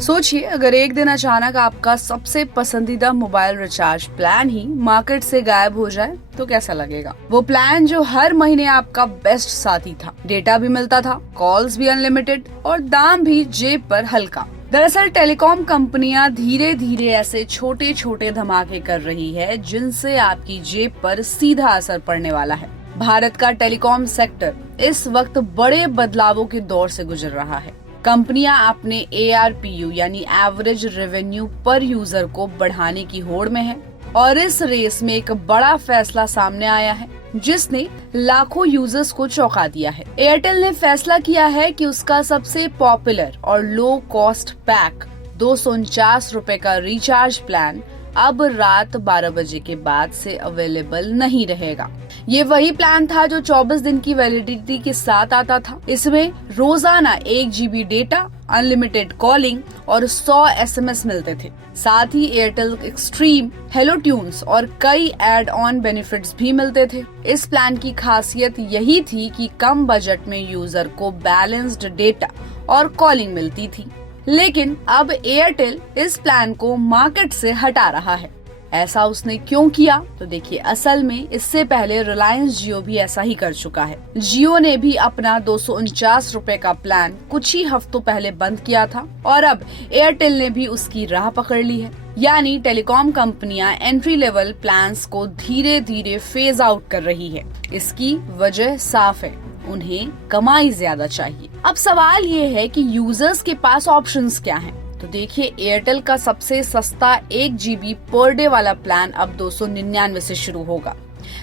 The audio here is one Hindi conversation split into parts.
सोचिए, अगर एक दिन अचानक आपका सबसे पसंदीदा मोबाइल रिचार्ज प्लान ही मार्केट से गायब हो जाए तो कैसा लगेगा। वो प्लान जो हर महीने आपका बेस्ट साथी था, डेटा भी मिलता था, कॉल्स भी अनलिमिटेड और दाम भी जेब पर हल्का। दरअसल टेलीकॉम कंपनियां धीरे धीरे ऐसे छोटे छोटे धमाके कर रही है जिनसे आपकी जेब पर सीधा असर पड़ने वाला है। भारत का टेलीकॉम सेक्टर इस वक्त बड़े बदलावों के दौर से गुजर रहा है। कंपनियां अपने ARPU यानी एवरेज रेवेन्यू पर यूजर को बढ़ाने की होड़ में है और इस रेस में एक बड़ा फैसला सामने आया है जिसने लाखों यूजर्स को चौंका दिया है। एयरटेल ने फैसला किया है कि उसका सबसे पॉपुलर और लो कॉस्ट पैक 249 रुपए का रिचार्ज प्लान अब रात 12 बजे के बाद से अवेलेबल नहीं रहेगा। ये वही प्लान था जो 24 दिन की वैलिडिटी के साथ आता था। इसमें रोजाना 1 GB डेटा, अनलिमिटेड कॉलिंग और 100 SMS मिलते थे। साथ ही एयरटेल एक्सट्रीम, हेलो ट्यून्स और कई एड ऑन बेनिफिट्स भी मिलते थे। इस प्लान की खासियत यही थी कि कम बजट में यूजर को बैलेंस्ड डेटा और कॉलिंग मिलती थी। लेकिन अब एयरटेल इस प्लान को मार्केट से हटा रहा है। ऐसा उसने क्यों किया? तो देखिए, असल में इससे पहले रिलायंस जियो भी ऐसा ही कर चुका है। जियो ने भी अपना 249 रुपए का प्लान कुछ ही हफ्तों पहले बंद किया था और अब एयरटेल ने भी उसकी राह पकड़ ली है। यानी टेलीकॉम कंपनियां एंट्री लेवल प्लान्स को धीरे धीरे फेज आउट कर रही है। इसकी वजह साफ है, उन्हें कमाई ज्यादा चाहिए। अब सवाल ये है कि यूजर्स के पास ऑप्शंस क्या हैं? तो देखिए, एयरटेल का सबसे सस्ता 1 GB पर डे वाला प्लान अब 299 से शुरू होगा,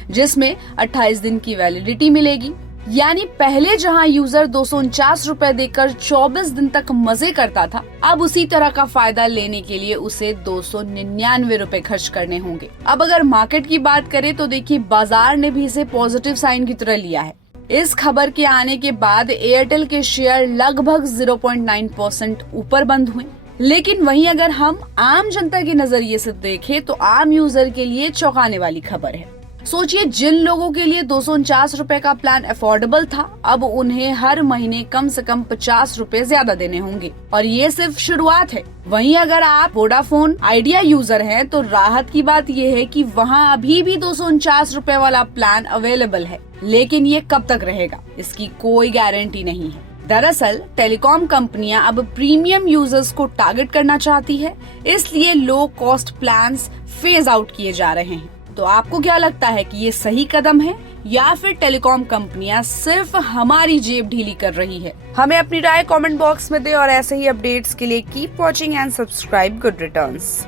जिसमें 28 दिन की वैलिडिटी मिलेगी। यानी पहले जहां यूजर 249 रुपए देकर 24 दिन तक मजे करता था, अब उसी तरह का फायदा लेने के लिए उसे 299 रुपए खर्च करने होंगे। अब अगर मार्केट की बात करें तो देखिए, बाजार ने भी इसे पॉजिटिव साइन की तरह लिया है। इस खबर के आने के बाद एयरटेल के शेयर लगभग 0.9% ऊपर बंद हुए। लेकिन वहीं अगर हम आम जनता के नजरिए से देखें तो आम यूजर के लिए चौंकाने वाली खबर है। सोचिए, जिन लोगों के लिए 249 रुपए का प्लान अफोर्डेबल था, अब उन्हें हर महीने कम से कम 50 रुपए ज्यादा देने होंगे और ये सिर्फ शुरुआत है। वहीं अगर आप वोडाफोन आइडिया यूजर हैं तो राहत की बात ये है कि वहां अभी भी 249 रुपए वाला प्लान अवेलेबल है, लेकिन ये कब तक रहेगा इसकी कोई गारंटी नहीं है। दरअसल टेलीकॉम कंपनियां अब प्रीमियम यूजर्स को टारगेट करना चाहती है, इसलिए low cost plans phase out किए जा रहे हैं। तो आपको क्या लगता है कि ये सही कदम है या फिर टेलीकॉम कंपनियां सिर्फ हमारी जेब ढीली कर रही है? हमें अपनी राय कमेंट बॉक्स में दें और ऐसे ही अपडेट्स के लिए keep watching and subscribe good returns.